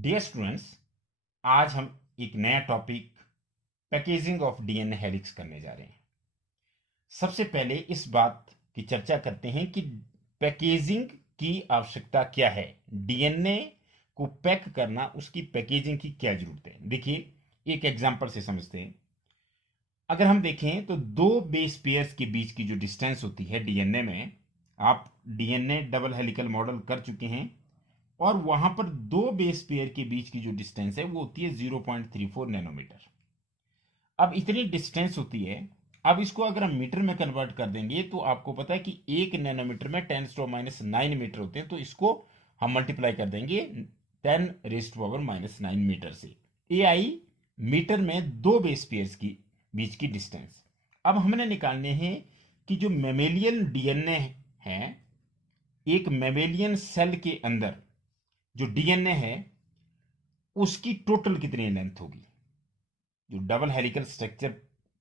Dear students, आज हम एक नया topic packaging of DNA helix करने जा रहे हैं। सबसे पहले इस बात की चर्चा करते हैं कि पैकेजिंग की आवश्यकता क्या है। डीएनए को पैक करना, उसकी पैकेजिंग की क्या जरूरत है। देखिए, एक एग्जांपल से समझते हैं। अगर हम देखें तो दो बेस पेयर्स के बीच की जो डिस्टेंस होती है डीएनए में, आप डीएनए डबल हेलिकल मॉडल कर चुके हैं, और वहां पर दो बेस पेयर के बीच की जो डिस्टेंस है वो होती है 0.34 नैनोमीटर। अब इतनी डिस्टेंस होती है, अब इसको अगर हम मीटर में कन्वर्ट कर देंगे तो आपको पता है कि 1 नैनोमीटर में 10⁻⁹ मीटर होते हैं, तो इसको हम मल्टीप्लाई कर देंगे 10⁻⁹ मीटर से। ए आई मीटर में दो बेस पेयर्स की बीच की डिस्टेंस। अब हमने निकालने हैं कि जो मेमेलियन डीएनए है, एक मेमेलियन सेल के अंदर जो डीएनए है उसकी टोटल कितनी लेंथ होगी। जो डबल हेलिकल स्ट्रक्चर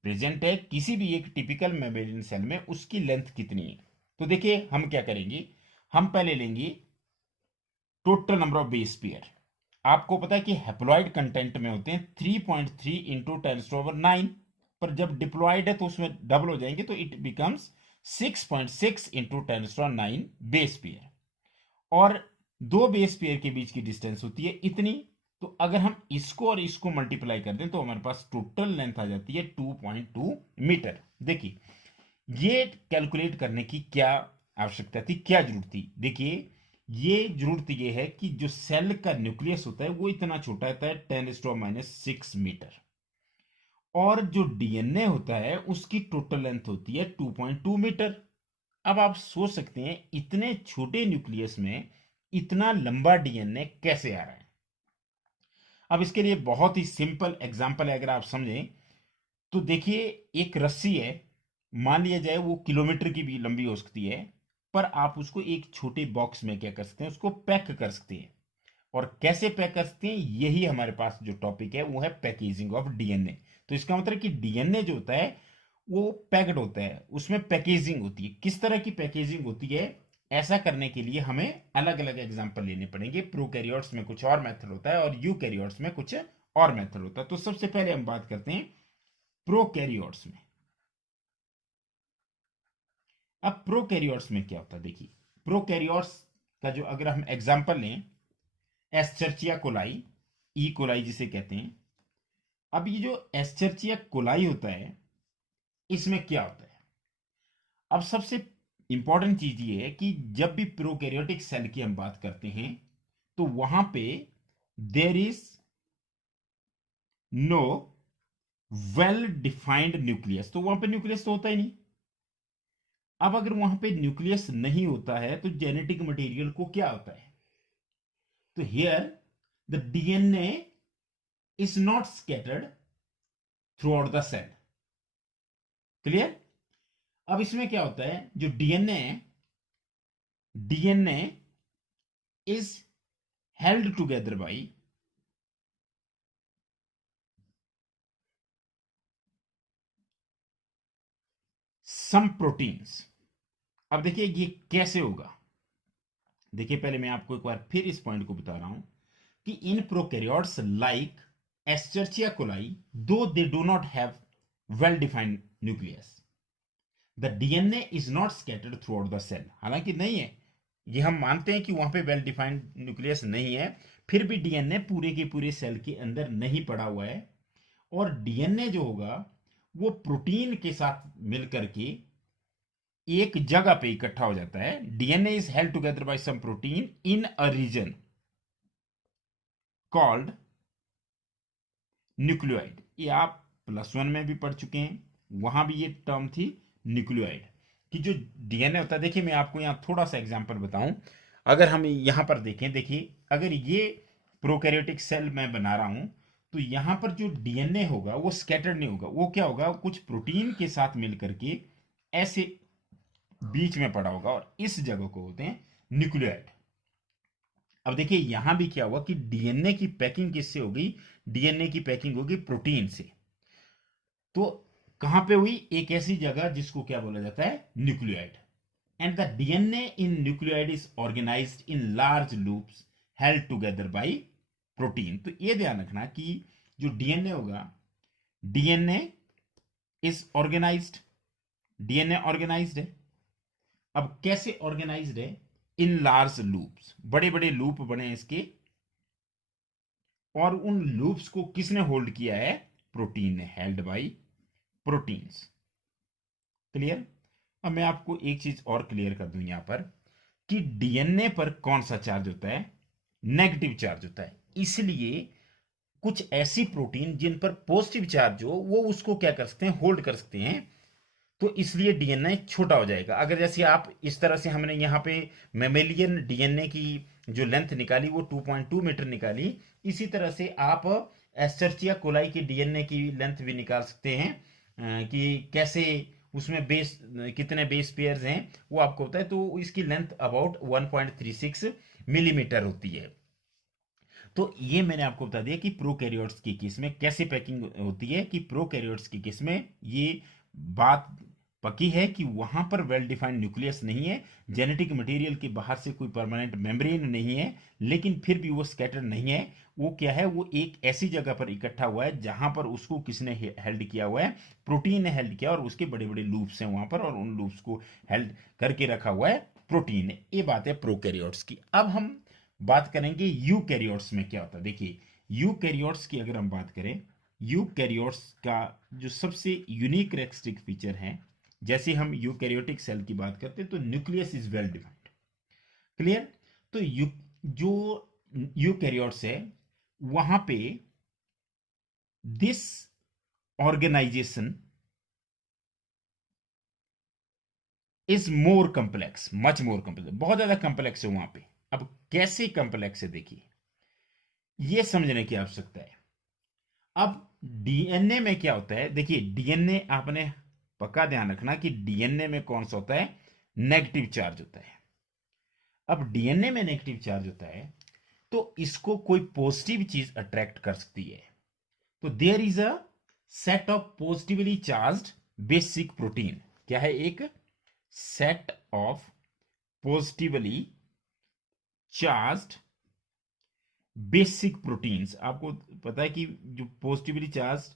प्रेजेंट है किसी भी एक टिपिकल मेमेलियन सेल में, उसकी लेंथ कितनी है। तो देखिए, हम क्या करेंगे, हम पहले लेंगे total number of base pair. आपको पता है कि हैप्लॉइड कंटेंट में होते हैं 3.3 इंटू 10⁻⁹, पर जब डिप्लॉइड है तो उसमें डबल हो जाएंगे, तो it becomes 6.6 into 10⁻⁹ base pair. और दो बेस पेयर के बीच की डिस्टेंस होती है इतनी। तो अगर हम इसको और इसको मल्टीप्लाई कर दें तो हमारे पास टोटल लेंथ आ जाती है 2.2 मीटर। देखिए, ये कैलकुलेट करने की क्या आवश्यकता थी, क्या जरूरत थी। देखिए, ये जरूरत ये है कि जो सेल का न्यूक्लियस होता है वो इतना छोटा होता है 10⁻⁶ मीटर, और जो डीएनए होता है उसकी टोटल लेंथ होती है 2.2 मीटर। अब आप सोच सकते हैं इतने छोटे न्यूक्लियस में इतना लंबा डीएनए कैसे आ रहा है। अब इसके लिए बहुत ही सिंपल एग्जांपल है, अगर आप समझें तो देखिए, एक रस्सी है, मान लिया जाए वो किलोमीटर की भी लंबी हो सकती है, पर आप उसको एक छोटे बॉक्स में क्या कर सकते हैं, उसको पैक कर सकते हैं। और कैसे पैक कर सकते हैं, यही हमारे पास जो टॉपिक है वो है पैकेजिंग ऑफ डीएनए। तो इसका मतलब कि डीएनए जो होता है वो पैक्ड होता है, उसमें पैकेजिंग होती है। किस तरह की पैकेजिंग होती है, ऐसा करने के लिए हमें अलग अलग एग्जांपल लेने पड़ेंगे। प्रोकैरियोट्स में कुछ और मेथड होता है और यूकैरियोट्स में कुछ और मेथड होता है। तो सबसे पहले हम बात करते हैं प्रोकैरियोट्स में। अब प्रोकैरियोट्स में क्या होता है, देखिए, प्रोकैरियोट्स का जो अगर हम एग्जांपल लें, एस्चर्चिया कोलाई, ई कोलाई जिसे कहते हैं। अब ये जो एस्चर्चिया कोलाई होता है, इसमें क्या होता है। अब सबसे इंपॉर्टेंट चीज ये है कि जब भी प्रोकैरियोटिक सेल की हम बात करते हैं तो वहां पे there is no well defined nucleus. तो वहां पे न्यूक्लियस तो होता ही नहीं। अब अगर वहां पे न्यूक्लियस नहीं होता है तो जेनेटिक मटेरियल को क्या होता है, तो here the DNA is not scattered throughout the cell. Clear. अब इसमें क्या होता है, जो DNA is held together by some proteins. अब देखिए ये कैसे होगा। देखिए, पहले मैं आपको एक बार फिर इस पॉइंट को बता रहा हूं कि in prokaryotes like Escherichia coli, though they do not have well defined nucleus, the DNA is not scattered throughout the cell. हालांकि नहीं है, ये हम मानते हैं कि वहां पे वेल डिफाइंड न्यूक्लियस नहीं है, फिर भी डीएनए पूरे के पूरे सेल के अंदर नहीं पड़ा हुआ है। और डीएनए जो होगा वो प्रोटीन के साथ मिलकर के एक जगह पे इकट्ठा हो जाता है। DNA is held together by some protein in a region called nucleoid. ये आप +1 में भी पढ़ चुके हैं, वहां भी ये टर्म थी न्यूक्लियोइड कि जो डीएनए होता है। देखिए, मैं आपको यहां थोड़ा सा एग्जांपल बताऊं। अगर हम यहां पर देखें, देखिए, अगर ये प्रोकैरियोटिक सेल मैं बना रहा हूं तो यहां पर जो डीएनए होगा वो स्कैटर्ड नहीं होगा, वो क्या होगा, कुछ प्रोटीन के साथ मिलकर के ऐसे बीच में पड़ा होगा, और इस जगह को होते हैं न्यूक्लियोइड। अब देखिए, यहां भी क्या हुआ कि डीएनए की पैकिंग किससे होगी, डीएनए की पैकिंग होगी प्रोटीन से। तो कहां पे हुई, एक ऐसी जगह जिसको क्या बोला जाता है, nucleoid. And the DNA in nucleoid is organised in large loops held together by protein. तो ये ध्यान रखना कि जो डीएनए होगा, DNA is organised, DNA organised है। अब कैसे ऑर्गेनाइज्ड है? इन लार्ज लूप्स, बड़े बड़े लूप बने हैं इसके, और उन लूप्स को किसने होल्ड किया है? प्रोटीन ने, हेल्ड बाय प्रोटीन्स। क्लियर? अब मैं आपको एक चीज और क्लियर कर दूं यहां पर, कि डीएनए पर कौन सा चार्ज होता है? नेगेटिव चार्ज होता है। इसलिए कुछ ऐसी प्रोटीन जिन पर पॉजिटिव चार्ज हो, वो उसको क्या कर सकते हैं? होल्ड कर सकते हैं। तो इसलिए डीएनए छोटा हो जाएगा। अगर जैसे आप इस तरह से, हमने यहाँ पे मेमेलियन डीएनए की जो लेंथ निकाली वो 2.2 मीटर निकाली, इसी तरह से आप एस्चर्चिया कोलाई की डीएनए की लेंथ भी निकाल सकते हैं, कि कैसे उसमें बेस, कितने बेस पेयर्स हैं वो आपको होता है। तो इसकी लेंथ अबाउट 1.36 मिलीमीटर होती है। तो ये मैंने आपको बता दिया कि प्रोकैरियोट्स की केस में कैसे पैकिंग होती है, कि प्रोकैरियोट्स की केस में ये बात पकी है कि वहां पर वेल डिफाइंड न्यूक्लियस नहीं है, जेनेटिक मटेरियल के बाहर से कोई परमानेंट मेम्ब्रेन नहीं है, लेकिन फिर भी वो स्कैटर नहीं है। वो क्या है? वो एक ऐसी जगह पर इकट्ठा हुआ है जहां पर उसको किसने हेल्ड किया हुआ है? प्रोटीन ने हेल्ड किया, और उसके बड़े बड़े लूप्स हैं वहां पर, और उन लूप्स को हेल्ड करके रखा हुआ है प्रोटीन ने। ये बात है प्रोकैरियोट्स की। अब हम बात करेंगे यूकैरियोट्स में क्या होता है। देखिए, यूकैरियोट्स की अगर हम बात करें, यूकैरियोट्स का जो सबसे यूनिक कैरेक्टरिस्टिक फीचर है, जैसे हम यूकैरियोटिक सेल की बात करते हैं तो nucleus is well defined. Clear? तो जो यूकैरियोट्स है, वहां पे this organisation is more complex, much more complex, बहुत ज्यादा कंप्लेक्स है वहां पे। अब कैसे कंप्लेक्स है, देखिए, ये समझने की आवश्यकता है। अब डीएनए में क्या होता है? देखिए, डीएनए आपने पक्का ध्यान रखना कि डीएनए में कौन सा होता है? नेगेटिव चार्ज होता है। अब डीएनए में नेगेटिव चार्ज होता है तो इसको कोई पॉजिटिव चीज अट्रैक्ट कर सकती है। तो there is a set of positively charged basic protein. क्या है? एक set of positively charged basic proteins. आपको पता है कि जो पॉजिटिवली चार्ज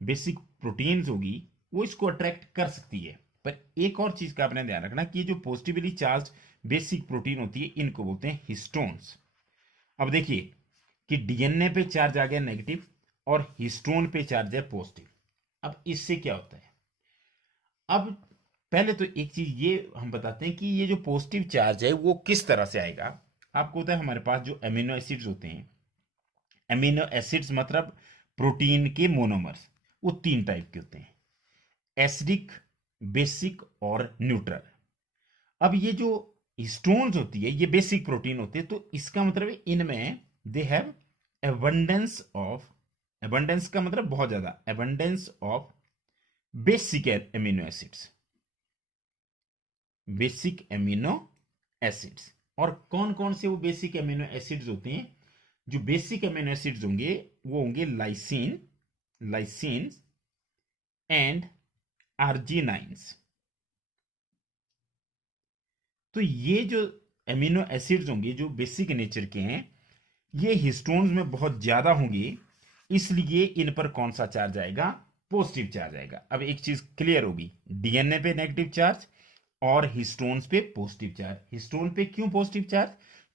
बेसिक प्रोटीन्स होगी वो इसको अट्रैक्ट कर सकती है। पर एक और चीज का आपने ध्यान रखना कि जो पॉजिटिवली चार्ज बेसिक प्रोटीन होती है, इनको बोलते हैं हिस्टोन्स। अब देखिए कि डीएनए पे चार्ज आ गया नेगेटिव, और हिस्टोन पे चार्ज है पॉजिटिव। अब इससे क्या होता है? अब पहले तो एक चीज ये हम बताते हैं कि ये जो पॉजिटिव चार्ज है वो किस तरह से आएगा। आपको होता है हमारे पास जो अमीनो एसिड्स होते हैं, अमीनो एसिड्स मतलब प्रोटीन के मोनोमर्स, वो तीन टाइप के होते हैं: एसिडिक, बेसिक और न्यूट्रल। अब ये जो हिस्टोन्स होती है ये बेसिक प्रोटीन होते हैं, तो इसका मतलब है इनमें they have abundance of, abundance का मतलब बहुत ज्यादा, abundance of basic amino acids, basic amino acids. और कौन कौन से वो बेसिक एमिनो एसिड्स होते हैं? जो बेसिक एमिनो एसिड्स होंगे वो होंगे लाइसिन, लाइसिन एंड आर्जिनाइंस। तो ये जो एमिनो एसिड्स होंगे जो बेसिक नेचर के हैं, ये हिस्टोन्स में बहुत ज्यादा होंगे, इसलिए इन पर कौन सा चार्ज आएगा? पॉजिटिव चार्ज आएगा। अब एक चीज क्लियर होगी, डीएनए पे नेगेटिव चार्ज और हिस्टोन्स पे पॉजिटिव चार्ज। हिस्टोन पे क्यों पॉजिटिव चार्ज?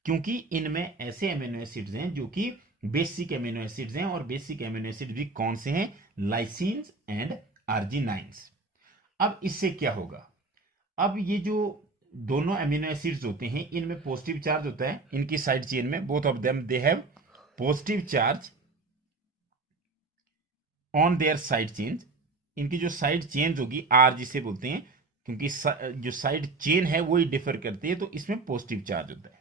क्योंकि इनमें ऐसे एमिनो एसिड्स हैं जो कि बेसिक एमिनो एसिड्स हैं, और बेसिक एमिनो एसिड भी कौन से हैं? Lysines and arginines. अब इससे क्या होगा? अब ये जो दोनों एमिनो एसिड्स होते हैं इनमें पॉजिटिव चार्ज होता है, इनकी साइड चेन में, both of them they have positive charge on their side chains. इनकी जो साइड चेन्स होगी, आर जिसे बोलते हैं, क्योंकि जो साइड चेन है वही डिफर करती है, तो इसमें पॉजिटिव चार्ज होता है।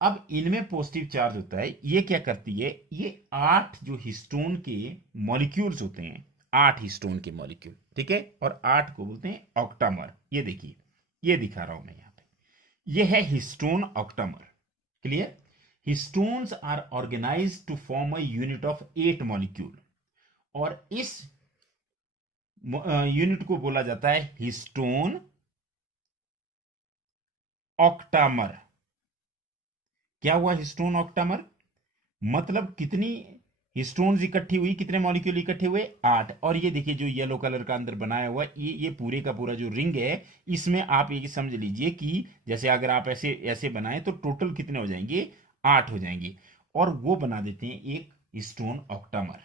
अब इनमें पॉजिटिव चार्ज होता है, ये क्या करती है? ये 8 जो हिस्टोन के मॉलिक्यूल्स होते हैं, 8 हिस्टोन के मॉलिक्यूल, ठीक है, और 8 को बोलते हैं ऑक्टामर। ये देखिए, ये दिखा रहा हूं मैं यहां पे, ये है histone octamer. Clear? Histones are organise to form a unit of 8 molecule, और इस यूनिट को बोला जाता है हिस्टोन ऑक्टामर। क्या हुआ हिस्टोन ऑक्टामर? मतलब कितनी हिस्टोन्स इकट्ठी हुई, कितने मॉलिक्यूल इकट्ठे हुए, 8। और ये देखिए जो येलो कलर का अंदर बनाया हुआ है, ये पूरे का पूरा जो रिंग है, इसमें आप ये समझ लीजिए कि जैसे अगर आप ऐसे ऐसे बनाएं तो टोटल कितने हो जाएंगे, 8 हो जाएंगे। और वो बना देते हैं एक हिस्टोन ऑक्टामर।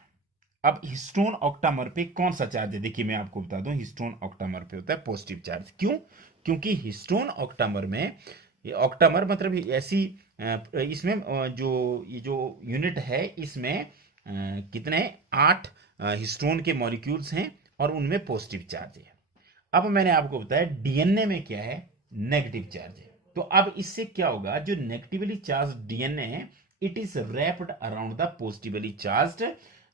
अब हिस्टोन ऑक्टामर पे कौन सा चार्ज है, देखिए मैं आपको बता दूं, हिस्टोन ऑक्टामर पे होता है पॉजिटिव चार्ज। क्यों? क्योंकि हिस्टोन ऑक्टामर में, ये ऑक्टामर मतलब ऐसी इसमें जो ये जो यूनिट है, इसमें कितने, 8 हिस्टोन के मॉलिक्यूल्स हैं और उनमें पॉजिटिव चार्ज है। अब मैंने आपको बताया डीएनए में क्या है, नेगेटिव चार्ज है। तो अब इससे क्या होगा, जो नेगेटिवली चार्ज डीएनए है, it is wrapped around the positively charged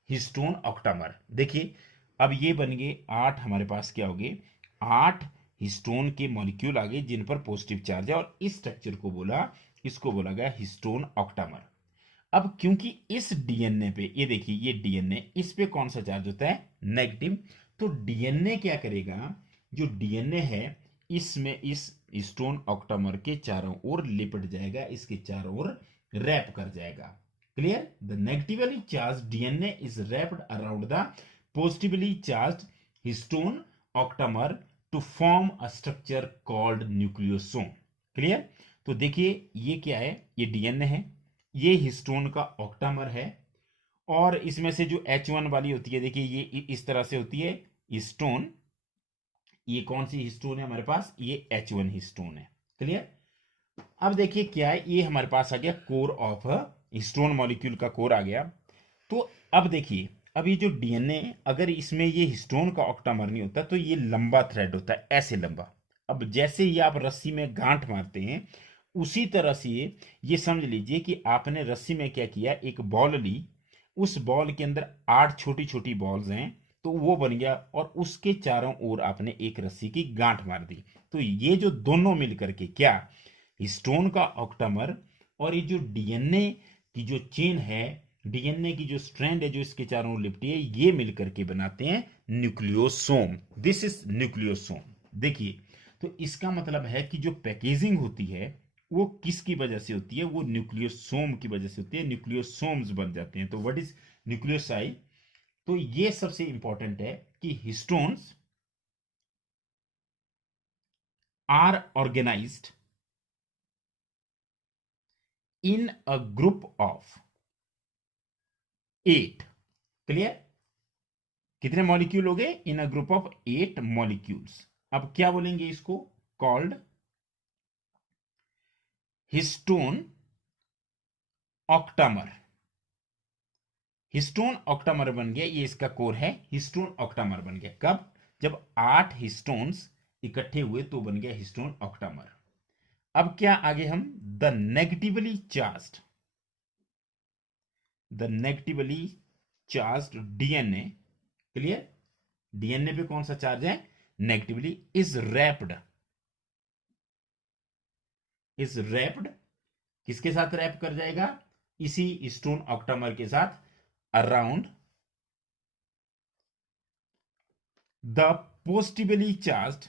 histone octamer. देखिए अब ये बन गए 8, हमारे पास क्या हो गए, 8 हिस्टोन के मॉलिक्यूल आ गए जिन पर पॉजिटिव चार्ज है, और इस स्ट्रक्चर को बोला, इसको बोला गया हिस्टोन ऑक्टामर। अब क्योंकि इस डीएनए पे, ये देखिए ये डीएनए, इस पे कौन सा चार्ज होता है, नेगेटिव। तो डीएनए क्या करेगा, जो डीएनए है इसमें इस स्टोन ऑक्टामर के चारों ओर लिपट जाएगा, इसके चारों ओर रैप कर जाएगा। Clear? The negatively charge DNA is wrapped around the positively charge histone octamer to form a structure called nucleosome. Clear? तो देखिए ये क्या है, ये डीएनए है, ये हिस्टोन का ऑक्टामर है, और इसमें से जो H1 वाली होती है, देखिए ये इस तरह से होती है हिस्टोन। ये कौन सी हिस्टोन है हमारे पास, ये H1 हिस्टोन है। क्लियर? अब देखिए क्या है, ये हमारे पास आ गया कोर ऑफ हिस्टोन मॉलिक्यूल का कोर आ गया। तो अब देखिए, अब ये जो डीएनए, अगर इसमें ये हिस्टोन का ऑक्टामर नहीं होता तो ये लंबा थ्रेड होता है, ऐसे लंबा। अब जैसे ही आप रस्सी में गांठ मारते हैं, उसी तरह से ये समझ लीजिए कि आपने रस्सी में क्या किया, एक बॉल ली, उस बॉल के अंदर 8 छोटी छोटी बॉल्स हैं, तो वो बन गया, और उसके चारों ओर आपने एक रस्सी की गांठ मार दी। तो ये जो दोनों मिलकर के क्या, हिस्टोन का ऑक्टामर और ये जो डीएनए की जो चेन है, डीएनए की जो स्ट्रैंड है जो इसके चारों ओर लिपटी है, ये मिलकर के बनाते हैं न्यूक्लियोसोम। This is nucleosome. देखिए, तो इसका मतलब है कि जो पैकेजिंग होती है वो किसकी वजह से होती है, वो न्यूक्लियोसोम की वजह से होती है, न्यूक्लियोसोम्स बन जाते हैं। तो व्हाट इज न्यूक्लियोसाइड? तो ये सबसे इंपॉर्टेंट है कि histones are organised in a group of 8। Clear? कितने मॉलिक्यूल हो गए, in a group of 8 molecules. अब क्या बोलेंगे इसको, called histone octamer. Histone octamer बन गया, ये इसका कोर है, हिस्टोन ऑक्टामर बन गया। कब? जब 8 हिस्टोन्स इकट्ठे हुए तो बन गया हिस्टोन ऑक्टामर। अब क्या आगे हम, the negatively charged, the negatively charged DNA. Clear? DNA पे कौन सा चार्ज है, नेगेटिवली, इज रैप्ड, किसके साथ रैप कर जाएगा, इसी स्टोन ऑक्टामर के साथ, around the positively charged,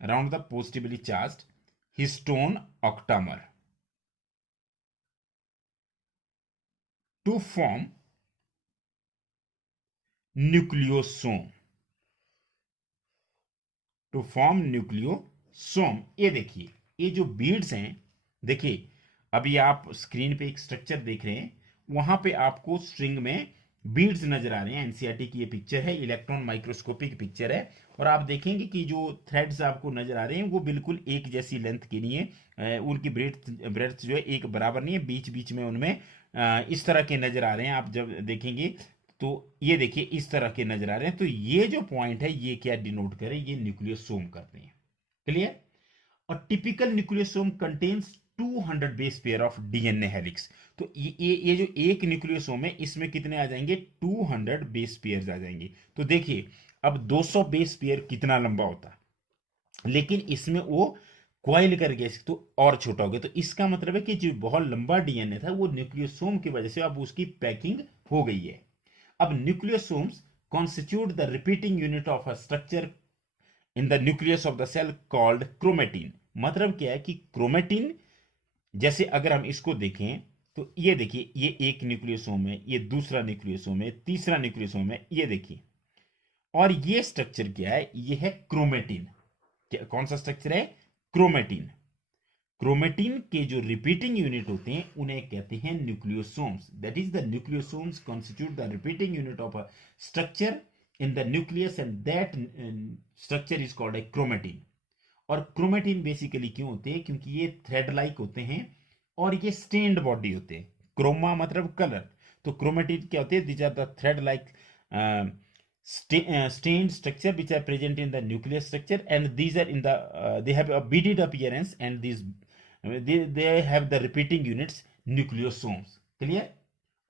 around the positively charged histone octamer to form nucleosome, to form nucleosome. ये देखिए, ये जो बीड्स हैं, देखिए अभी आप स्क्रीन पे एक स्ट्रक्चर देख रहे हैं, वहां पे आपको स्ट्रिंग में बीड्स नजर आ रहे हैं। एनसीईआरटी की ये पिक्चर है, इलेक्ट्रॉन माइक्रोस्कोपिक पिक्चर है, और आप देखेंगे कि जो थ्रेड्स आपको नजर आ रहे हैं वो बिल्कुल एक जैसी लेंथ की नहीं है, उनकी ब्रेड्थ जो है एक बराबर नहीं है, बीच बीच में उनमें इस तरह के नजर आ रहे हैं। आप जब देखेंगे तो ये देखिए इस तरह के नजर आ रहे हैं। तो ये जो पॉइंट है ये क्या डिनोट करे, ये न्यूक्लियोसोम करते हैं। क्लियर? और typical nucleosome contains 200 base pair of DNA helix. तो ये जो एक न्यूक्लियोसोम है, इसमें कितने आ जाएंगे, 200 बेस पेयर आ जाएंगे। तो देखिए अब 200 बेस पेयर कितना लंबा होता, लेकिन इसमें वो क्वाइल कर गया तो और छोटा हो गया। तो इसका मतलब है कि जो बहुत लंबा डीएनए था वो न्यूक्लियोसोम की वजह से अब उसकी पैकिंग हो गई है। अब nucleosomes constitute the repeating unit of a structure in the nucleus of the cell called chromatin। मतलब क्या है कि क्रोमेटिन जैसे अगर हम इसको देखें तो ये देखिए, ये एक न्यूक्लियोसोम है, ये दूसरा न्यूक्लियोसोम है, तीसरा न्यूक्लियोसोम है, ये देखिए। और ये स्ट्रक्चर क्या है? ये है क्रोमेटिन। कौन सा स्ट्रक्चर है? क्रोमेटिन। क्रोमेटिन के जो रिपीटिंग यूनिट होते हैं उन्हें कहते हैं nucleosomes. That is the nucleosomes constitute the repeating unit of a structure in the nucleus and that structure is called a chromatin. और क्रोमेटिन बेसिकली क्यों होते हैं? क्योंकि ये थ्रेड लाइक होते हैं और ये स्टेन्ड बॉडी होते हैं। क्रोमा मतलब कलर, तो क्रोमेटिन क्या होते हैं? These are the thread like stained structure which are present in the nucleus structure, and these are in the they have a beaded appearance, and these they have the repeating units nucleosomes. clear?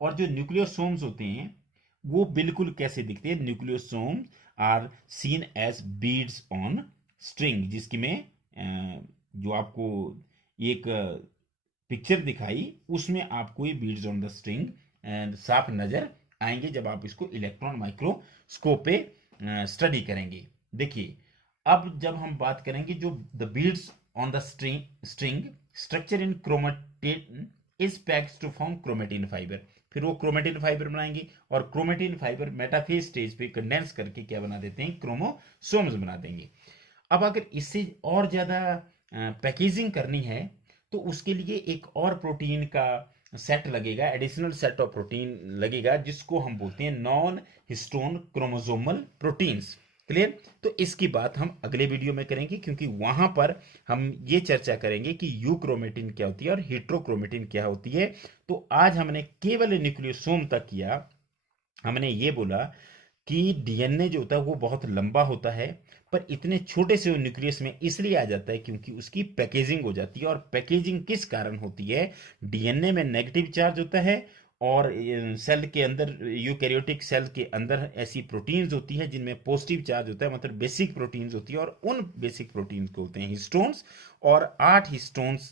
और जो nucleosomes होते हैं वो बिल्कुल कैसे दिखते हैं? Nucleosome are seen as beads on string, जिसकी में जो आपको एक पिक्चर दिखाई उसमें आपको ये बीड्स ऑन द स्ट्रिंग साफ नजर आएंगे जब आप इसको इलेक्ट्रॉन माइक्रोस्कोप पे स्टडी करेंगे। देखिए, अब जब हम बात करेंगे जो the beads on the string structure in chromatin is packed to form chromatin fibre. फिर वो क्रोमेटिन फाइबर बनाएंगे और क्रोमेटिन फाइबर मेटाफेज स्टेज पे कंडेंस करके क्या बना देते हैं? क्रोमोसोम्स बना देंगे। अब अगर इससे और ज्यादा पैकेजिंग करनी है तो उसके लिए एक और प्रोटीन का सेट लगेगा, एडिशनल सेट ऑफ प्रोटीन लगेगा, जिसको हम बोलते हैं non histone chromosomal proteins. Clear? तो इसकी बात हम अगले वीडियो में करेंगे, क्योंकि वहां पर हम ये चर्चा करेंगे कि यूक्रोमेटिन क्या होती है और हेट्रोक्रोमेटिन क्या होती है। तो आज हमने केवल न्यूक्लियोसोम तक किया। हमने ये बोला कि डीएनए जो होता है वो बहुत लंबा होता है, पर इतने छोटे से न्यूक्लियस में इसलिए आ जाता है क्योंकि उसकी पैकेजिंग हो जाती है। और पैकेजिंग किस कारण होती है? डीएनए में नेगेटिव चार्ज होता है और सेल के अंदर, यूकैरियोटिक सेल के अंदर ऐसी प्रोटीन्स होती है जिनमें पॉजिटिव चार्ज होता है, मतलब बेसिक प्रोटीन्स होती है। और उन बेसिक प्रोटीन्स को होते हैं हिस्टोन्स, और 8 हिस्टोन्स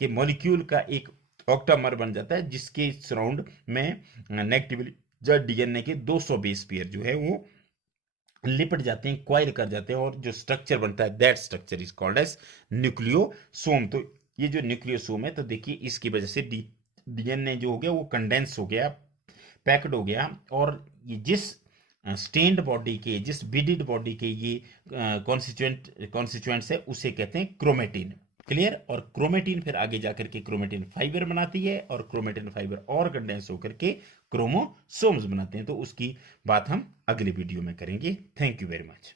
के मॉलिक्यूल का एक ऑक्टामर बन जाता है, जिसके सराउंड में नेगेटिवली जब डीएनए के 200 बेस पेयर जो है वो लिपट जाते हैं, क्वाइल कर जाते हैं, और जो स्ट्रक्चर बनता है that structure is called as nucleosome. तो ये जो न्यूक्लियोसोम है, तो देखिए इसकी वजह से डीएनए जो हो गया वो कंडेंस हो गया, पैक्ड हो गया, और ये जिस स्टेन्ड बॉडी के, जिस बीडेड बॉडी के ये कॉन्स्टिट्यूएंट्स है उसे कहते हैं क्रोमेटिन। क्लियर? और क्रोमेटिन फिर आगे जाकर के क्रोमेटिन फाइबर बनाती है, और क्रोमेटिन फाइबर और कंडेंस होकर के क्रोमोसोम्स बनाते हैं। तो उसकी बात हम अगले वीडियो में करेंगे। Thank you very much.